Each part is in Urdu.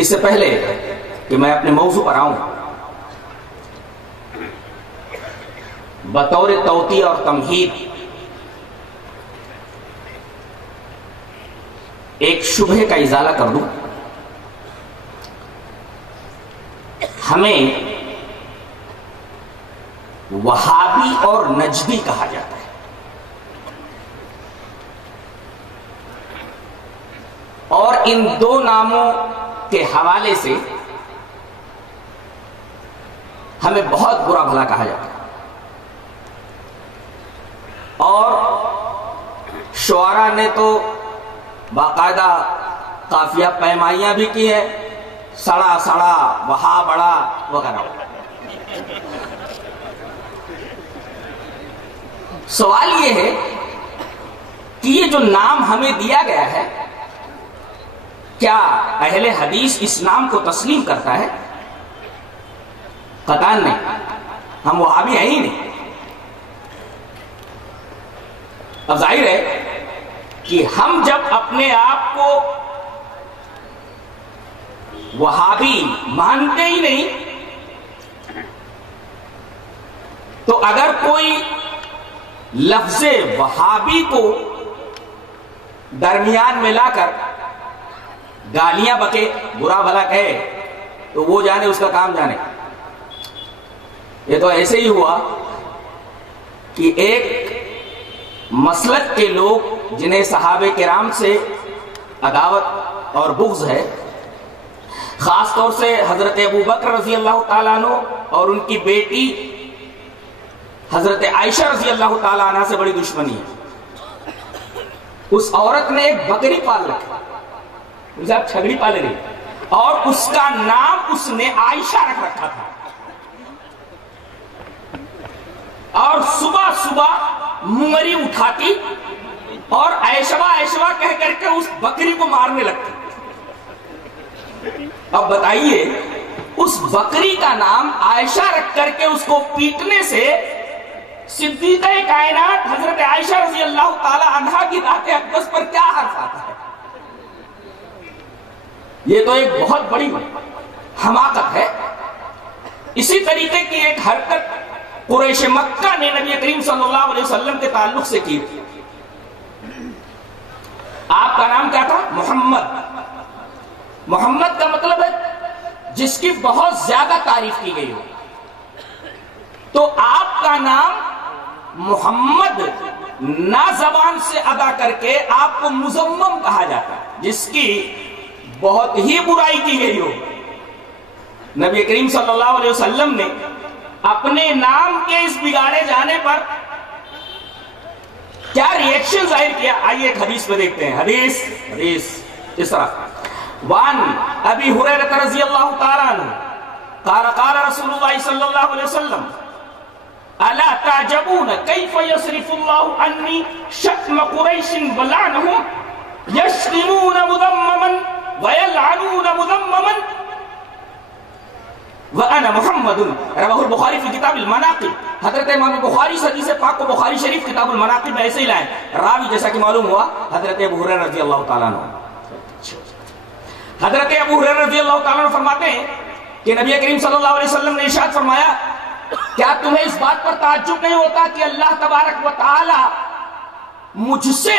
اس سے پہلے کہ میں اپنے موضوع پر آؤں، بطور توطیہ اور تمہید ایک شبہے کا ازالہ کر دوں۔ ہمیں وہابی اور نجدی کہا جاتا ہے، اور ان دو ناموں کے حوالے سے ہمیں بہت برا بھلا کہا جاتا ہے، اور شعراء نے تو باقاعدہ قافیہ پیمائیاں بھی کی ہے، سڑا سڑا وہا بڑا وغیرہ۔ سوال یہ ہے کہ یہ جو نام ہمیں دیا گیا ہے، کیا اہل حدیث اس نام کو تسلیم کرتا ہے؟ قطعاً نہیں، ہم وہابی ہیں ہی نہیں۔ اب ظاہر ہے کہ ہم جب اپنے آپ کو وہابی مانتے ہی نہیں، تو اگر کوئی لفظ وہابی کو درمیان میں لا کر گالیاں بکے، برا بھلا کہے، تو وہ جانے، اس کا کام جانے۔ یہ تو ایسے ہی ہوا کہ ایک مسلک کے لوگ جنہیں صحابہ کرام سے عداوت اور بغض ہے، خاص طور سے حضرت ابو بکر رضی اللہ تعالیٰ عنہ اور ان کی بیٹی حضرت عائشہ رضی اللہ تعالیٰ عنہ سے بڑی دشمنی ہے۔ اس عورت نے ایک بکری پال رکھی، اسے آپ چھگڑی پالے رہی، اور اس کا نام اس نے عائشہ رکھ رکھا تھا، اور صبح صبح مری اٹھاتی اور عائشہ عائشہ کہہ کر کے اس بکری کو مارنے لگتی۔ اب بتائیے، اس بکری کا نام عائشہ رکھ کر کے اس کو پیٹنے سے صدیقہ کائنات حضرت عائشہ رضی اللہ تعالی عنہا کی ذات اقدس پر کیا حرف آتا ہے؟ یہ تو ایک بہت بڑی حماقت ہے۔ اسی طریقے کی ایک حرکت قریش مکہ نے نبی کریم صلی اللہ علیہ وسلم کے تعلق سے کی۔ آپ کا نام کیا تھا؟ محمد۔ محمد کا مطلب ہے جس کی بہت زیادہ تعریف کی گئی ہو، تو آپ کا نام محمد نہ زبان سے ادا کر کے آپ کو مذمم کہا جاتا ہے، جس کی بہت ہی برائی کی گئی ہو۔ نبی کریم صلی اللہ علیہ وسلم نے اپنے نام کے اس بگاڑے جانے پر کیا ریئیکشن ظاہر کیا؟ آئیے ایک حدیث میں دیکھتے ہیں۔ حدیث اس طرح، وان ابی ہریرہ رضی اللہ تعالیٰ عنہ قال قال رسول اللہ صلی اللہ علیہ وسلم الا تعجبون کیف یصرف اللہ عنی شتم قریش ولعنهم یشتمون مذمما ویلعنون مذمما وَأَنَا مُحَمَّدٌ رواہ البخاری فی کتاب المناقب۔ حضرت امام بخاری حدیث پاک کو بخاری شریف کتاب المناقب میں ایسے ہی لائیں، راوی جیسا کہ معلوم ہوا حضرت ابو ہریرہ رضی اللہ تعالیٰ عنہ۔ حضرت ابو ہریرہ رضی اللہ تعالیٰ عنہ فرماتے ہیں کہ نبی کریم صلی اللہ علیہ وسلم نے ارشاد فرمایا، کیا تمہیں اس بات پر تعجب نہیں ہوتا کہ اللہ تبارک و تعالی مجھ سے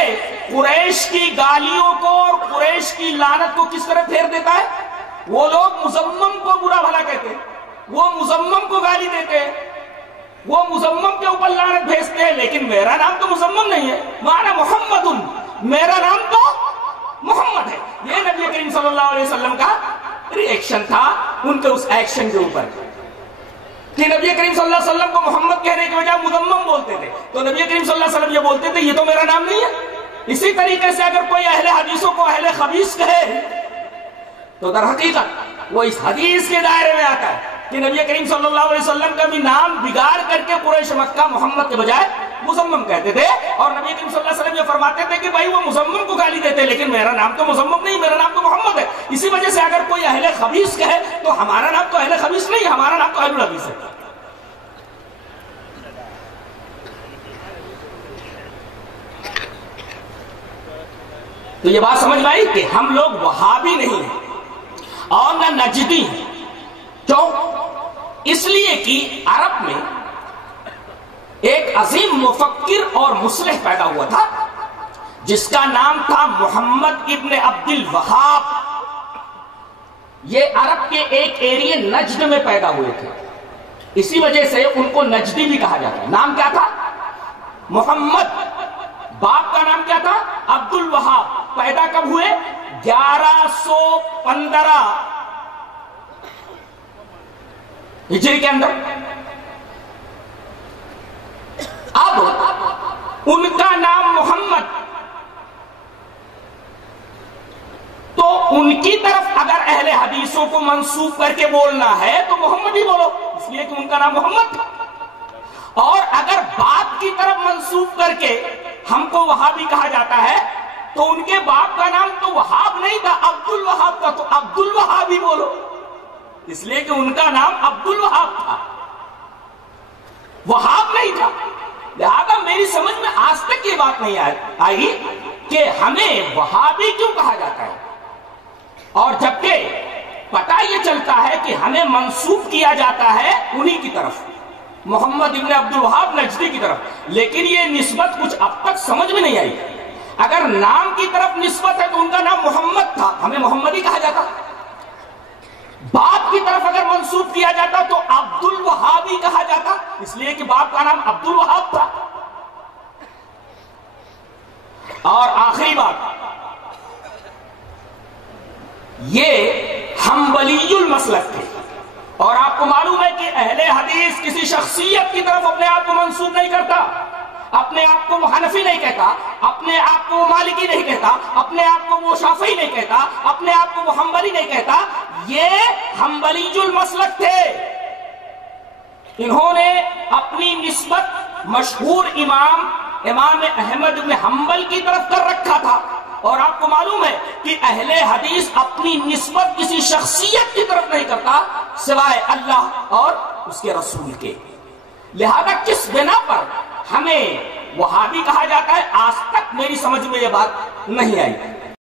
قریش کی گالیوں کو اور قریش کی لعنت کو کس طرح پھیر دیتا ہے؟ وہ لوگ مذمم کو برا بھلا کہتے ہیں، وہ مذمم کو گالی دیتے ہیں، وہ مذمم کے اوپر لعنت بھیجتے ہیں، لیکن میرا نام تو مذمم نہیں ہے، مانا محمد، میرا نام تو محمد ہے۔ یہ نبی کریم صلی اللہ علیہ وسلم کا ریئیکشن تھا ان کے اس ایکشن کے اوپر کہ نبی کریم صلی اللہ علیہ وسلم کو محمد کہنے کی وجہ مذمم بولتے تھے، تو نبی کریم صلی اللہ علیہ وسلم یہ بولتے تھے یہ تو میرا نام نہیں ہے۔ اسی طریقے سے اگر کوئی اہل حدیثوں کو اہل خبیث کہے تو در حقیقت وہ اس حدیث کے دائرے میں آتا ہے کہ نبی کریم صلی اللہ علیہ وسلم کا بھی نام بگاڑ کر کے قریش مکہ محمد کے بجائے مزمم کہتے تھے، اور نبی کریم صلی اللہ علیہ وسلم یہ فرماتے تھے کہ بھائی وہ مزمم کو گالی دیتے لیکن میرا نام تو مزمم نہیں، میرا نام تو محمد ہے۔ اسی وجہ سے اگر کوئی اہل خبیث کہے تو ہمارا نام تو اہل خبیث نہیں، ہمارا نام تو اہل الحدیث ہے۔ تو یہ بات سمجھ میں آئی کہ ہم لوگ وہابی نہیں ہیں، اور نجدی ہے. کیوں؟ اس لیے کہ عرب میں ایک عظیم مفکر اور مصلح پیدا ہوا تھا جس کا نام تھا محمد ابن عبد الوہاب. یہ عرب کے ایک ایریے نجد میں پیدا ہوئے تھے، اسی وجہ سے ان کو نجدی بھی کہا جاتا ہے. نام کیا تھا؟ محمد. باپ کا نام کیا تھا؟ عبد الوہاب. پیدا کب ہوئے؟ 1115 ہجری کے اندر. اب ان کا نام محمد، تو ان کی طرف اگر اہل حدیثوں کو منسوب کر کے بولنا ہے تو محمد ہی بولو، اس لیے کہ ان کا نام محمد تھا. اور اگر باپ کی طرف منسوب کر کے ہم کو وہابی کہا جاتا ہے تو ان کے باپ کا نام تو وہاب نہیں تھا، عبد الوہاب تھا، تو عبد الوہاب ہی بولو، اس لیے کہ ان کا نام عبد الوہاب تھا، وہاب نہیں تھا. لہذا میری سمجھ میں آج تک یہ بات نہیں آئی کہ ہمیں وہابی کیوں کہا جاتا ہے، اور جبکہ پتہ یہ چلتا ہے کہ ہمیں منسوب کیا جاتا ہے انہی کی طرف، محمد ابن عبد الوہاب نجدی کی طرف. لیکن یہ نسبت کچھ اب تک سمجھ میں نہیں آئی. اگر نام کی طرف نسبت ہے تو ان کا نام محمد تھا، ہمیں محمد ہی کہا جاتا. باپ کی طرف اگر منسوب کیا جاتا تو عبد الوہاب ہی کہا جاتا، اس لیے کہ باپ کا نام عبد الوہاب تھا. اور آخری بات، یہ حنبلی المسلک تھے، اور آپ کو معلوم ہے کہ اہل حدیث کسی شخصیت کی طرف اپنے آپ کو منسوب نہیں کرتا، اپنے آپ کو وہ حنفی نہیں کہتا، اپنے آپ کو وہ مالکی نہیں کہتا، اپنے آپ کو وہ شافعی نہیں کہتا، اپنے آپ کو وہ حنبلی نہیں کہتا. یہ حنبلی المسلک تھے. انہوں نے اپنی نسبت مشہور امام احمد بن حنبل کی طرف کر رکھا تھا. اور آپ کو معلوم ہے کہ اہل حدیث اپنی نسبت کسی شخصیت کی طرف نہیں کرتا سوائے اللہ اور اس کے رسول کے. لہذا کس بنا پر ہمیں وہابی کہا جاتا ہے، آج تک میری سمجھ میں یہ بات نہیں آئی.